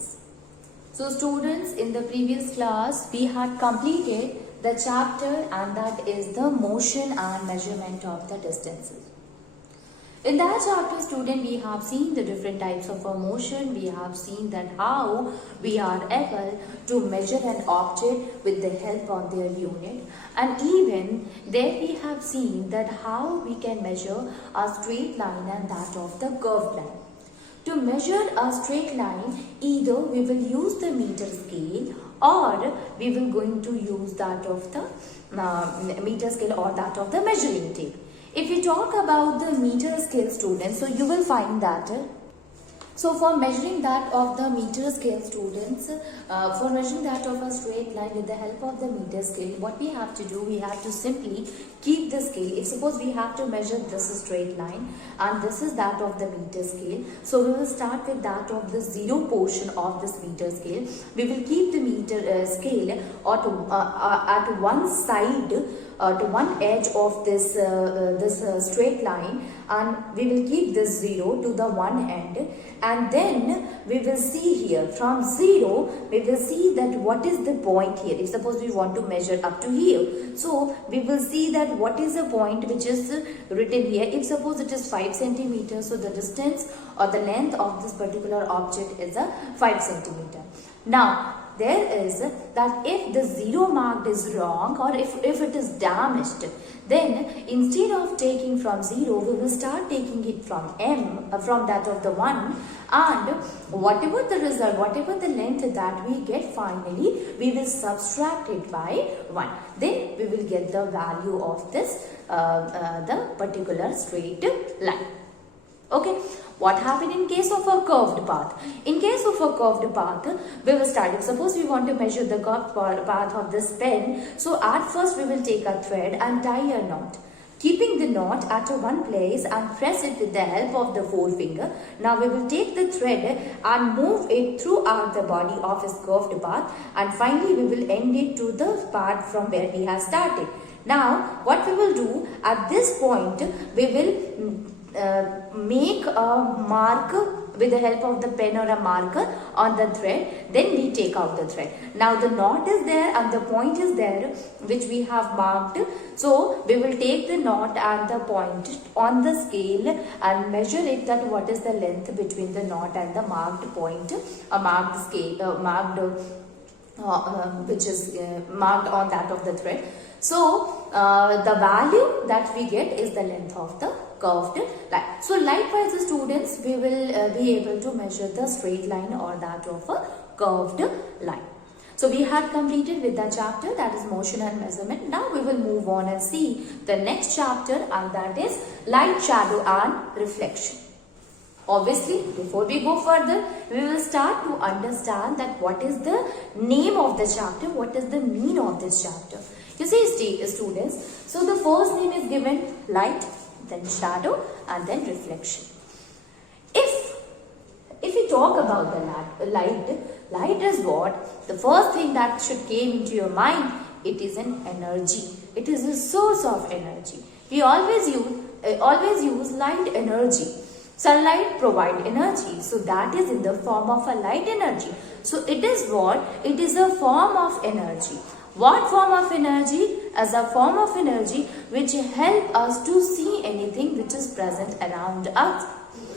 scales. So students, in the previous class we had completed the chapter, and that is the motion and measurement of the distances. In that chapter, student, we have seen the different types of motion. We have seen that how we are able to measure an object with the help of their unit, and even there we have seen that how we can measure a straight line and that of the curved line. To measure a straight line, either we will use the meter scale or we will going to use that of the meter scale or that of the measuring tape. If you talk about the meter scale, students, so you will find that so for measuring that of the meter scale, students, for measuring that of a straight line with the help of the meter scale, what we have to do, we have to simply keep the scale. If suppose we have to measure this straight line and this is that of the meter scale, so we will start with that of the zero portion of this meter scale. We will keep the meter scale or at one side, to one edge of this straight line, and we will keep this 0 to the one end, and then we will see here from 0 we will see that what is the point here. If suppose we want to measure up to here, so we will see that what is the point which is written here. If suppose it is 5 centimeters, so the distance or the length of this particular object is a 5 centimeter. Now there is that if the 0 marked is wrong or if it is damaged, then instead of taking from 0, we will start taking it from from that of the 1, and whatever the result, whatever the length that we get, finally we will subtract it by 1. Then we will get the value of this the particular straight line. Okay, what happened in case of a curved path? In case of a curved path, we will start. If suppose we want to measure the curved path of this pen, so at first we will take a thread and tie a knot, keeping the knot at one place and press it with the help of the forefinger. Now we will take the thread and move it throughout the body of this curved path, and finally we will end it to the part from where we have started. Now what we will do at this point, we will make a mark with the help of the pen or a marker on the thread. Then we take out the thread. Now the knot is there and the point is there which we have marked. So we will take the knot and the point on the scale and measure it, that what is the length between the knot and the marked point, a marked scale, which is marked on that of the thread. So the value that we get is the length of the curved line. So likewise, the students, we will be able to measure the straight line or that of a curved line. So we have completed with the chapter, that is motion and measurement. Now we will move on and see the next chapter, and that is light, shadow and reflection. Obviously, before we go further, we will start to understand that what is the name of the chapter, what is the meaning of this chapter. You see, students, so the first name is given light, then shadow and then reflection. If you talk about the light is what? The first thing that should came into your mind, it is an energy. It is a source of energy. We always use light energy. Sunlight provide energy, so that is in the form of a light energy. So it is what? It is a form of energy. What form of energy? As a form of energy which help us to see anything which is present around us.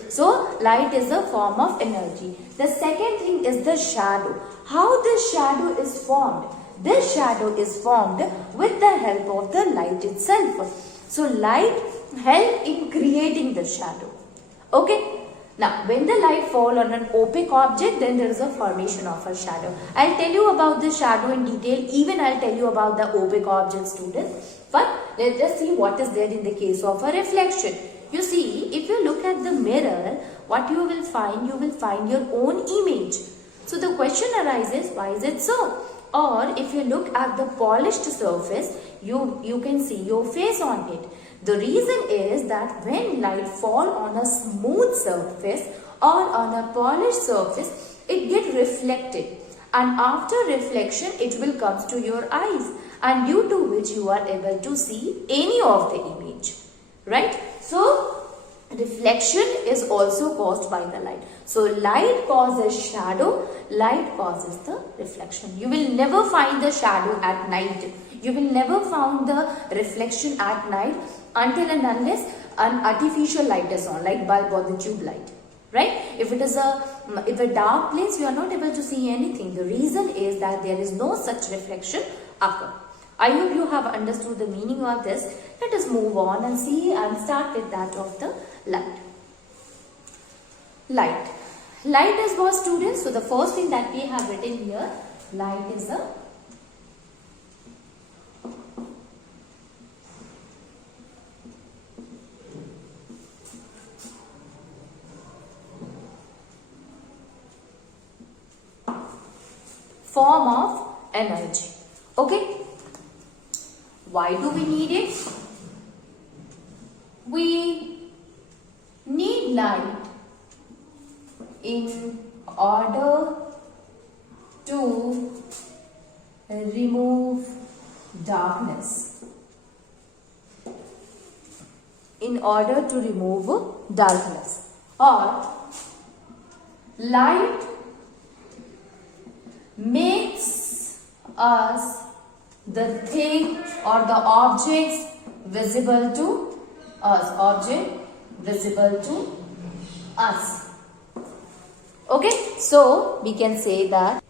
So light is a form of energy. The second thing is the shadow. How this shadow is formed? This shadow is formed with the help of the light itself. So light help in creating the shadow. Okay. Now, when the light fall on an opaque object, then there is a formation of a shadow. I'll tell you about the shadow in detail. Even I'll tell you about the opaque object, students. But let's just see what is there in the case of a reflection. You see, if you look at the mirror, what you will find your own image. So the question arises, why is it so? Or if you look at the polished surface, you can see your face on it. The reason is that when light fall on a smooth surface or on a polished surface, it gets reflected, and after reflection it will come to your eyes, and due to which you are able to see any of the image, right? So reflection is also caused by the light. So light causes shadow, light causes the reflection. You will never find the shadow at night. You will never find the reflection at night until and unless an artificial light is on, like bulb or the tube light. Right? If it is a dark place, you are not able to see anything. The reason is that there is no such reflection occur. I hope you have understood the meaning of this. Let us move on and see and start with that of the light. Light. Light is what, students? So the first thing that we have written here, light is a form of energy. Okay? Why do we need it? We need light in order to remove darkness. In order to remove darkness. Or light makes us the thing or the objects visible to us. Object visible to us. Okay, so we can say that.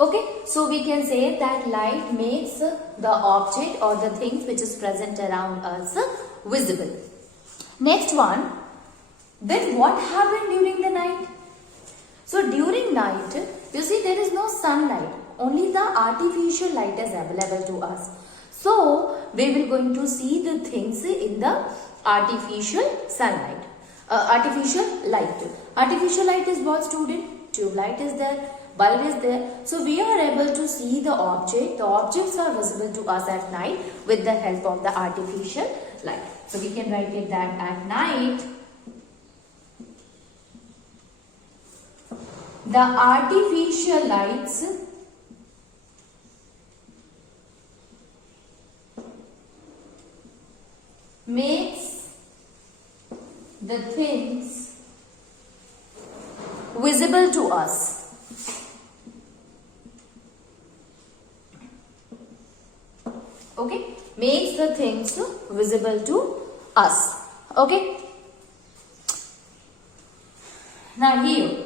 Okay, so we can say that light makes the object or the things which is present around us visible. Next one. Then what happened during the night? So during night, you see there is no sunlight. Only the artificial light is available to us. So we will going to see the things in the artificial sunlight. Artificial light. Artificial light is what, student? Tube light is there. Bulb is there. So we are able to see the object. The objects are visible to us at night with the help of the artificial light. So we can write it that at night, the artificial lights makes the things visible to us. Okay, makes the things visible to us. Okay. Now here,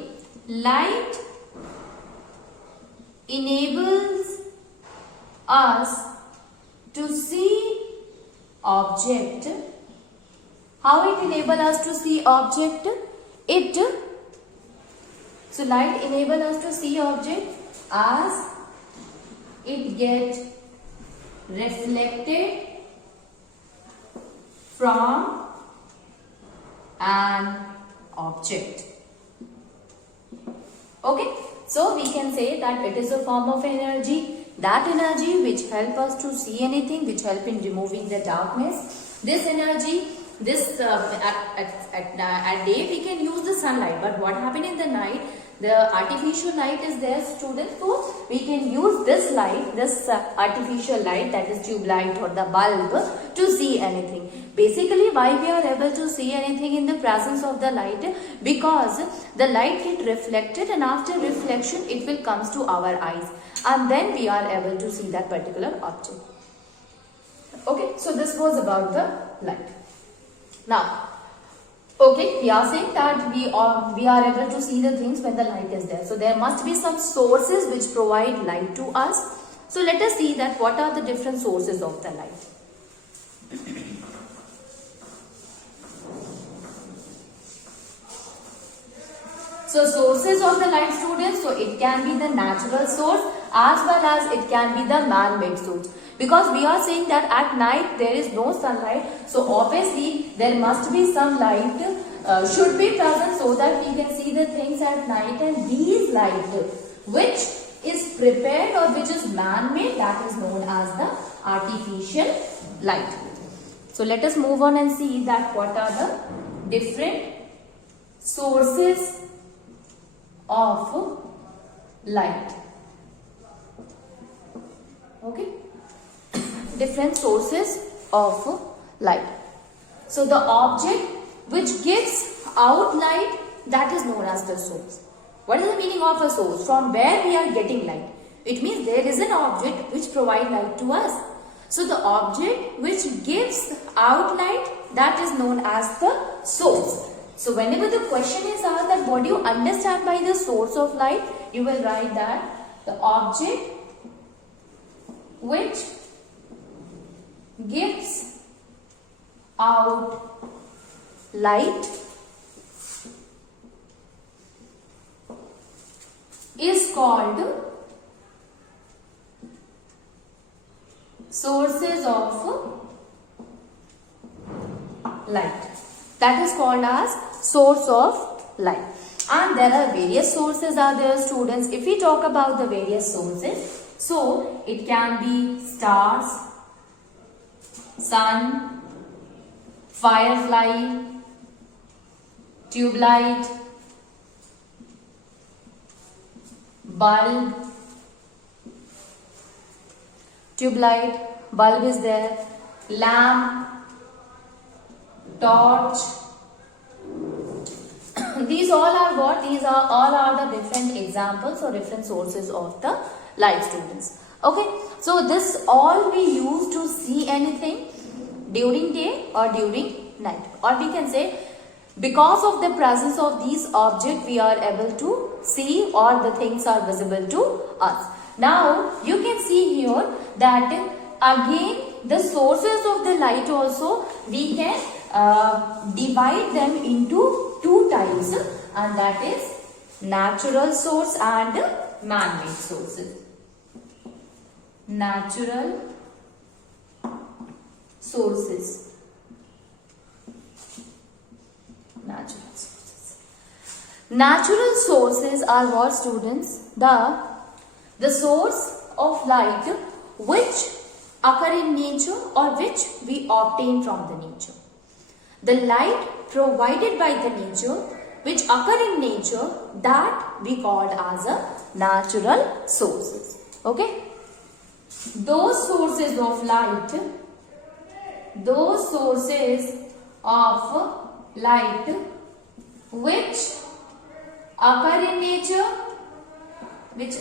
light enables us to see object. How it enables us to see object? So light enables us to see object as it gets reflected from an object. Okay, so we can say that it is a form of energy. That energy which help us to see anything, which help in removing the darkness. This energy, at day we can use the sunlight, but what happen in the night? The artificial light is there, students, so we can use this light, this artificial light, that is tube light or the bulb, to see anything. Basically, why we are able to see anything in the presence of the light? Because the light get reflected, and after reflection it will comes to our eyes, and then we are able to see that particular object. Okay, so this was about the light. Now, okay, we are saying that we are able to see the things when the light is there. So there must be some sources which provide light to us. So let us see that what are the different sources of the light. So sources of the light, students, so it can be the natural source as well as it can be the man-made source. Because we are saying that at night there is no sunlight, so obviously there must be some light should be present so that we can see the things at night, and these light which is prepared or which is man-made, that is known as the artificial light. So let us move on and see that what are the different sources of light. Okay, different sources of light. So the object which gives out light, that is known as the source. What is the meaning of a source? From where we are getting light. It means there is an object which provides light to us. So the object which gives out light, that is known as the source. So whenever the question is asked that what do you understand by the source of light, you will write that the object which gives out light is called sources of light. That is called as source of light. And there are various sources are there, students. If we talk about the various sources, so it can be stars, sun, firefly, tube light, bulb, tube light, bulb is there, lamp, torch. These all are what? These are all are the different examples or different sources of the light, students. Okay, so this all we use to see anything during day or during night, or we can say because of the presence of these objects we are able to see or the things are visible to us. Now you can see here that again the sources of the light also we can divide them into two types, and that is natural source and man-made sources. Natural sources. Natural sources. Natural sources are what, students? The source of light which occur in nature or which we obtain from the nature. The light provided by the nature which occur in nature, that we called as a natural sources. Okay? Those sources of light which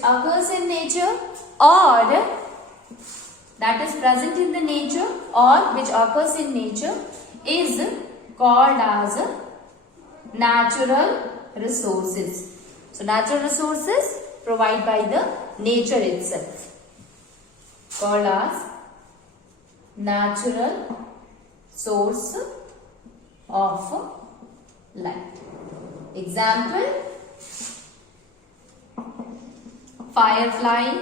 occurs in nature or that is present in the nature or which occurs in nature is called as natural resources. So natural resources provided by the nature itself, called as natural source of light. Example, firefly.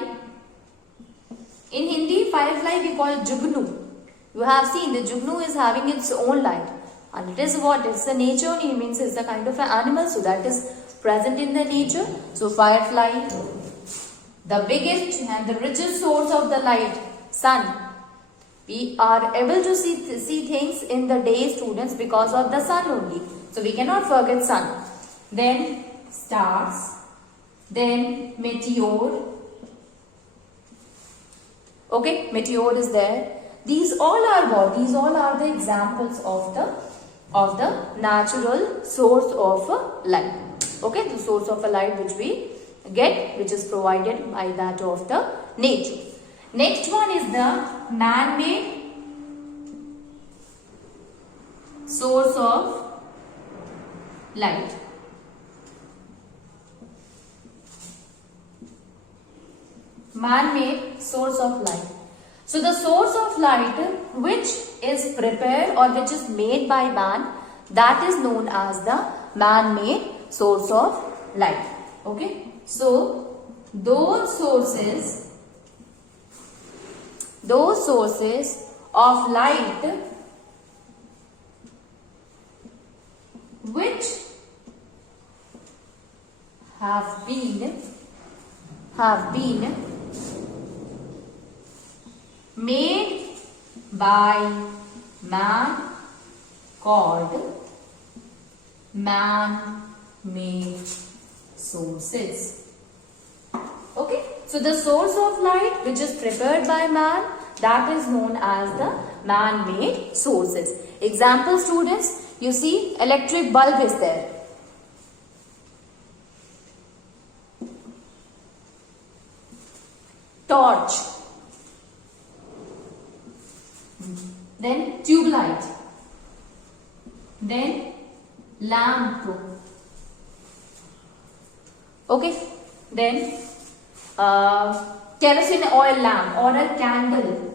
In Hindi, firefly we call jugnu. You have seen the jugnu is having its own light, and it is what? It's the nature only, means it's a kind of an animal, so that is present in the nature. So firefly, the biggest and the richest source of the light, sun. We are able to see things in the day, students, because of the sun only. So we cannot forget sun. Then stars, then meteor. Okay, meteor is there. These all are what? These all are the examples of the natural source of light. Okay, the source of a light which we get, which is provided by that of the nature. Next one is the man-made source of light. Man-made source of light. So the source of light which is prepared or which is made by man, that is known as the man-made source of light. Okay. So those sources of light which have been made by man, called man-made sources. Okay, so the source of light which is prepared by man, that is known as the man-made sources. Example, students, you see electric bulb is there. Torch. Then tube light. Then lamp. Okay. Then kerosene oil lamp or a candle.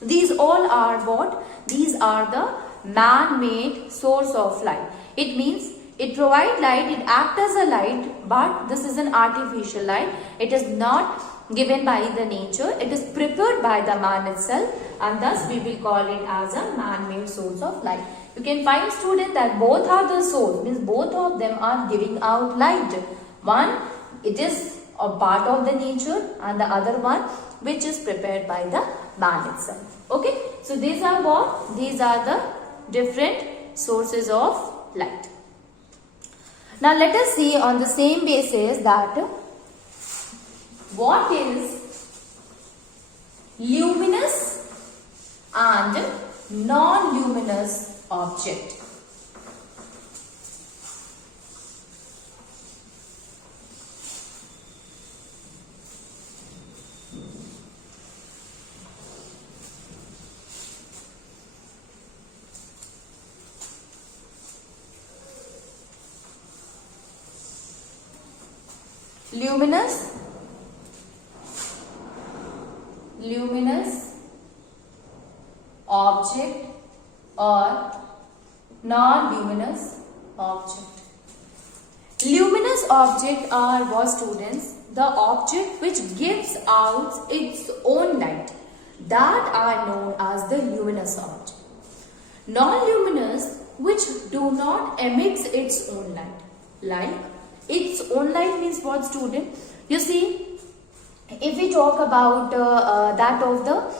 These all are what? These are the man-made source of light. It means it provides light, it acts as a light, but this is an artificial light. It is not given by the nature. It is prepared by the man itself, and thus we will call it as a man-made source of light. You can find, student, that both are the source, means both of them are giving out light. One, it is a part of the nature, and the other one which is prepared by the man itself. Okay, so these are what? These are the different sources of light. Now let us see on the same basis that what is luminous and non-luminous object. Luminous object or non-luminous object. Luminous object are what, students? The object which gives out its own light, that are known as the luminous object. Non-luminous, which do not emit its own light. Like its own light means what, student? You see, if we talk about that of the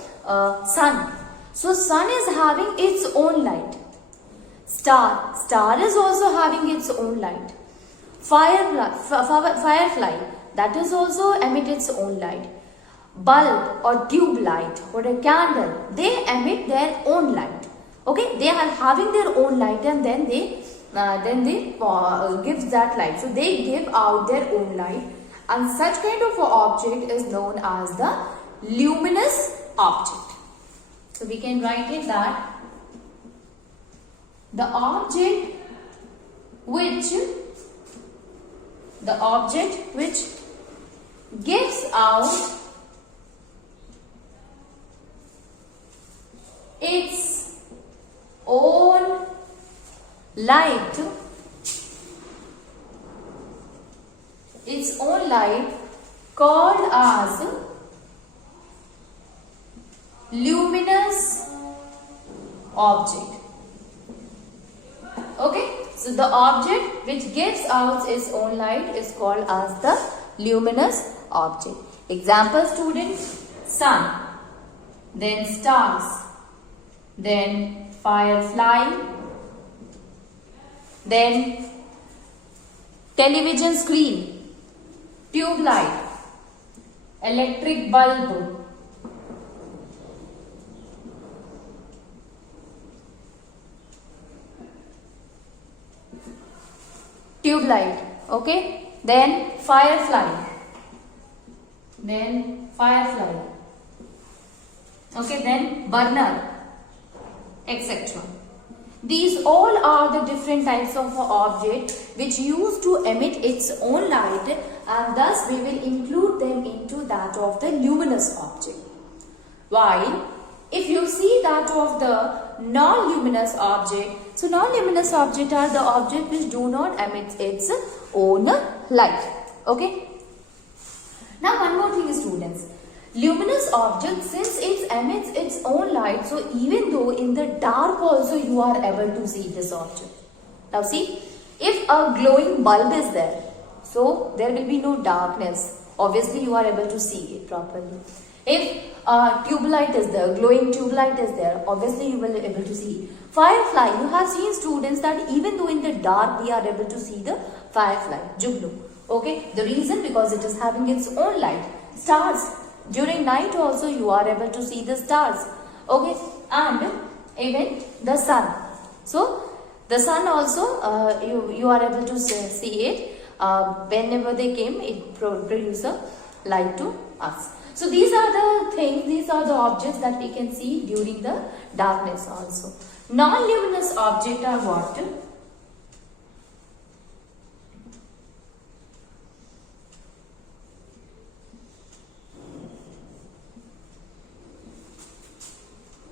sun, so sun is having its own light. Star is also having its own light. Firefly, that is also emit its own light. Bulb or tube light or a candle, they emit their own light. Okay, they are having their own light, and then they gives that light. So they give out their own light, and such kind of object is known as the luminous object. So we can write it that the object which gives out its own light, called as luminous object. Okay, so the object which gives out its own light is called as the luminous object. Example, student: sun, then stars, then firefly, then television screen, tube light, electric bulb, tube light, okay, then firefly, okay, then burner, etc. These all are the different types of object which used to emit its own light, and thus we will include them into that of the luminous object. While if you see that of the non-luminous object, so non-luminous object are the object which do not emit its own light. Okay. Now one more thing, students. Luminous object, since it emits its own light, so even though in the dark also you are able to see this object. Now see, if a glowing bulb is there, so there will be no darkness. Obviously you are able to see it properly. If a tube light is there, glowing tube light is there, obviously you will be able to see it. Firefly, you have seen, students, that even though in the dark we are able to see the firefly, jugnu. Okay, the reason, because it is having its own light. Stars, during night also you are able to see the stars. Okay, and even the sun. So the sun also you are able to see it whenever they came, it produces a light to us. So these are the things, these are the objects that we can see during the darkness also. Non-luminous objects are what?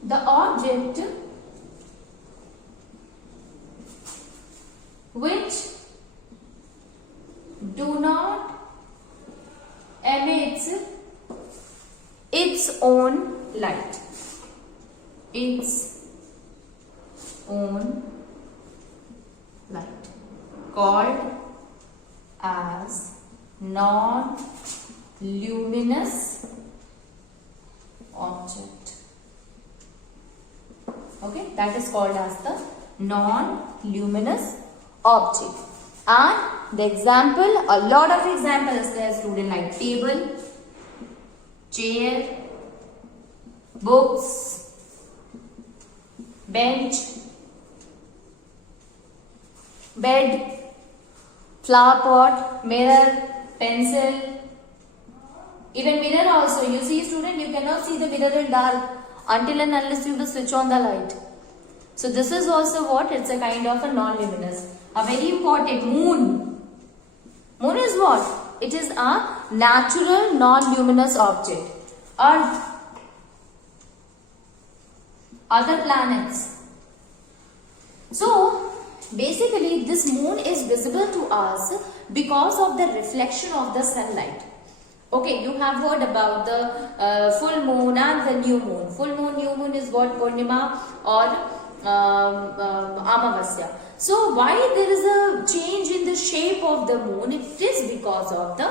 The object which do not emit its own light. Its own light. Called as non-luminous object. Okay, that is called as the non-luminous object. And the example, a lot of examples there, student, like table, chair, books, bench, bed, flower pot, mirror, pencil. Even mirror also, you see student, you cannot see the mirror in dark until and unless you will switch on the light. So this is also what? It's a kind of a non-luminous. A very important, moon. Moon is what? It is a natural non-luminous object. Earth, other planets. So basically this moon is visible to us because of the reflection of the sunlight. Okay, you have heard about the full moon and the new moon. Full moon, new moon is what? Purnima or Amavasya. So why there is a change in the shape of the moon? It is because of the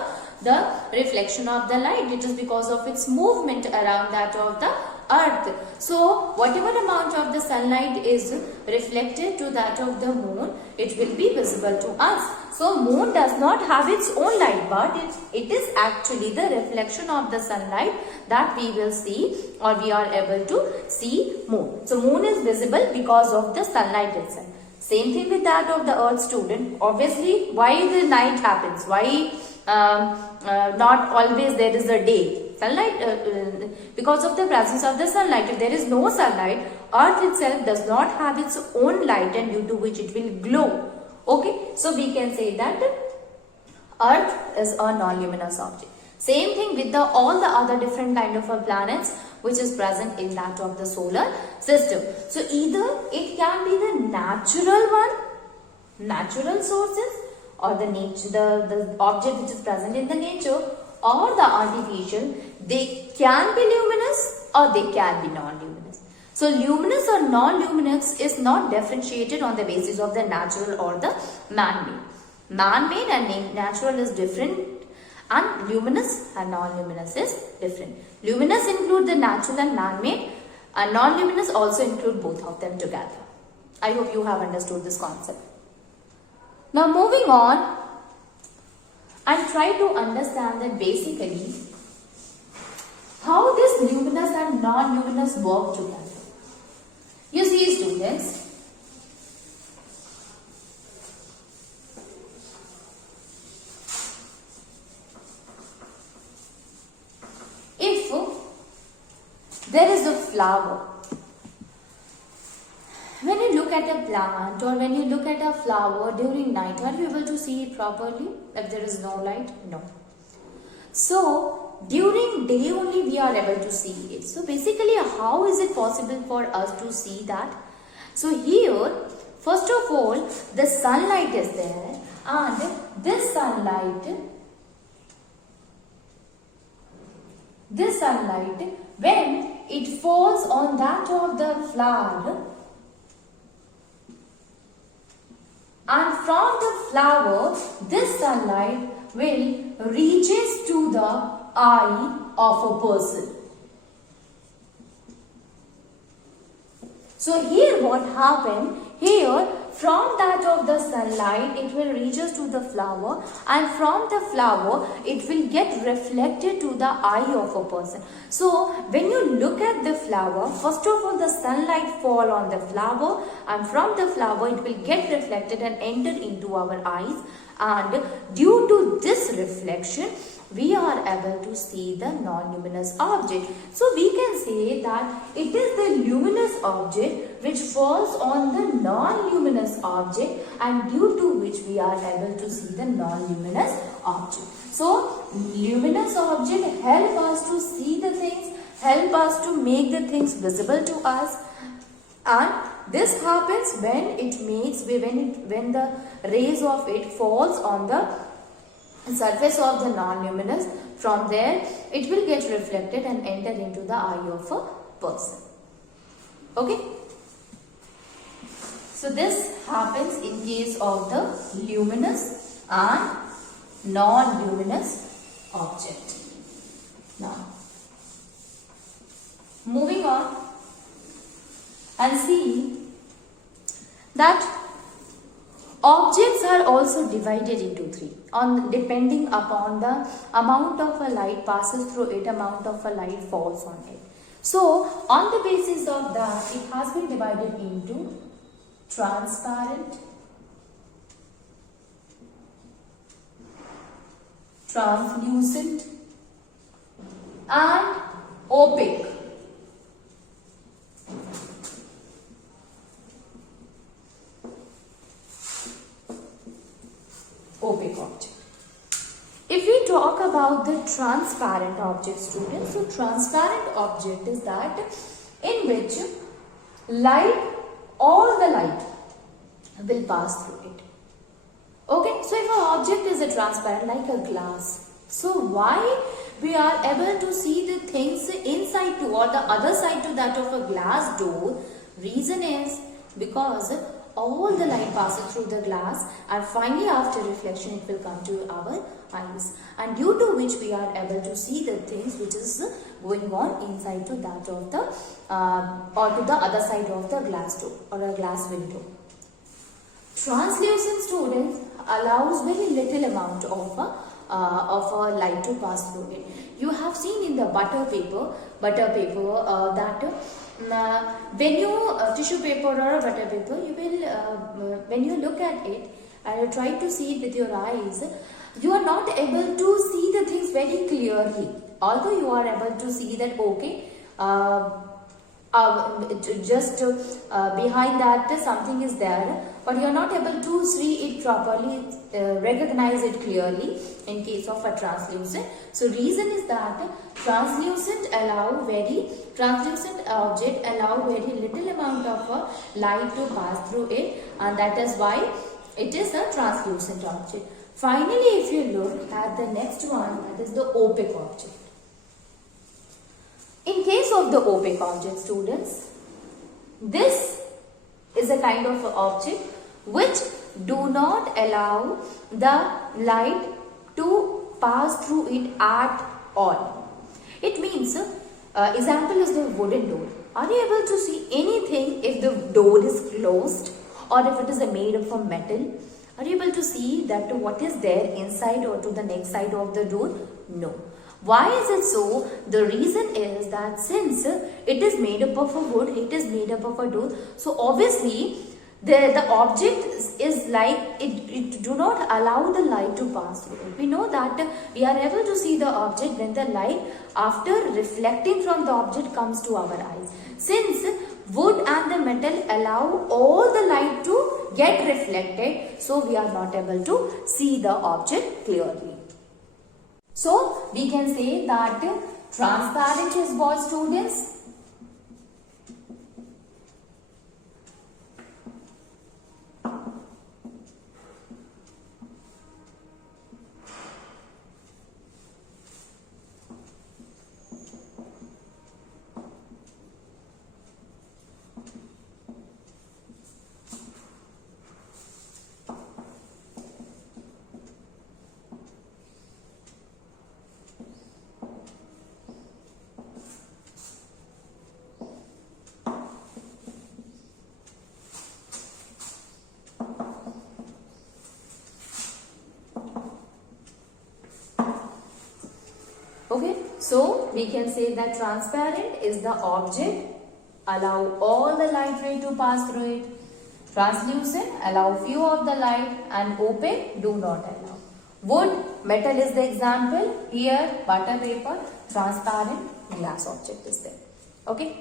reflection of the light. It is because of its movement around that of the earth. So whatever amount of the sunlight is reflected to that of the moon, it will be visible to us. So moon does not have its own light, but it is actually the reflection of the sunlight that we will see, or we are able to see moon. So moon is visible because of the sunlight itself. Same thing with that of the earth, student. Obviously, why the night happens? Why not always there is a day? Sunlight, because of the presence of the sunlight. If there is no sunlight, earth itself does not have its own light, and due to which it will glow. Okay, so we can say that earth is a non-luminous object. Same thing with all the other different kind of planets which is present in that of the solar system. So either it can be the natural one, natural sources, or the object which is present in the nature, or the artificial. They can be luminous or they can be non-luminous. So luminous or non-luminous is not differentiated on the basis of the natural or the man-made. Man-made and natural is different, and luminous and non-luminous is different. Luminous include the natural and man-made, and non-luminous also include both of them together. I hope you have understood this concept. Now moving on, and try to understand that basically how this luminous and non-luminous work together. You see students, if there is a flower, when you look at a plant or when you look at a flower during night, are you able to see it properly if there is no light? No. So during day only we are able to see it. So basically, how is it possible for us to see that? So here, first of all, the sunlight is there, and this sunlight, when it falls on that of the flower, and from the flower, this sunlight will reaches to the eye of a person. So here what happened? Here from that of the sunlight it will reaches to the flower, and from the flower it will get reflected to the eye of a person. So when you look at the flower, first of all the sunlight fall on the flower, and from the flower it will get reflected and enter into our eyes, and due to this reflection we are able to see the non-luminous object. So we can say that it is the luminous object which falls on the non-luminous object, and due to which we are able to see the non-luminous object. So luminous object help us to see the things, help us to make the things visible to us, and this happens when the rays of it falls on the surface of the non-luminous. From there it will get reflected and enter into the eye of a person. Okay, so this happens in case of the luminous and non-luminous object. Now moving on and see that objects are also divided into three depending upon the amount of a light passes through it, amount of a light falls on it. So on the basis of that, it has been divided into transparent, translucent and opaque. Opaque object. If we talk about the transparent object, students, so transparent object is that in which light, all the light will pass through it. Okay, so if an object is a transparent like a glass, so why we are able to see the things inside to or the other side to that of a glass door? Reason is because all the light passes through the glass, and finally after reflection it will come to our eyes, and due to which we are able to see the things which is going on inside to that of the or to the other side of the glass door or a glass window. Translucent, students, allows very little amount of a light to pass through it. You have seen in the butter paper that when you tissue paper or a butter paper, you will when you look at it and try to see it with your eyes, you are not able to see the things very clearly. Although you are able to see that okay, just behind that something is there, but you are not able to see it properly, recognize it clearly in case of a translucent. So reason is that translucent object allow very little amount of light to pass through it, and that is why it is a translucent object. Finally, if you look at the next one, that is the opaque object. In case of the opaque object, students, this is a kind of object which do not allow the light to pass through it at all. It means, example is the wooden door. Are you able to see anything if the door is closed or if it is made of a metal? Are you able to see that what is there inside or to the next side of the door? No. Why is it so? The reason is that since it is made up of a wood, it is made up of a door, so obviously the object is like it do not allow the light to pass through it. We know that we are able to see the object when the light after reflecting from the object comes to our eyes. Since wood and the metal allow all the light to get reflected, so we are not able to see the object clearly. So we can say that transparent is what, students? So we can say that transparent is the object, allow all the light ray to pass through it. Translucent, allow few of the light, and opaque, do not allow. Wood, metal is the example. Here, butter paper, transparent glass object is there. Okay.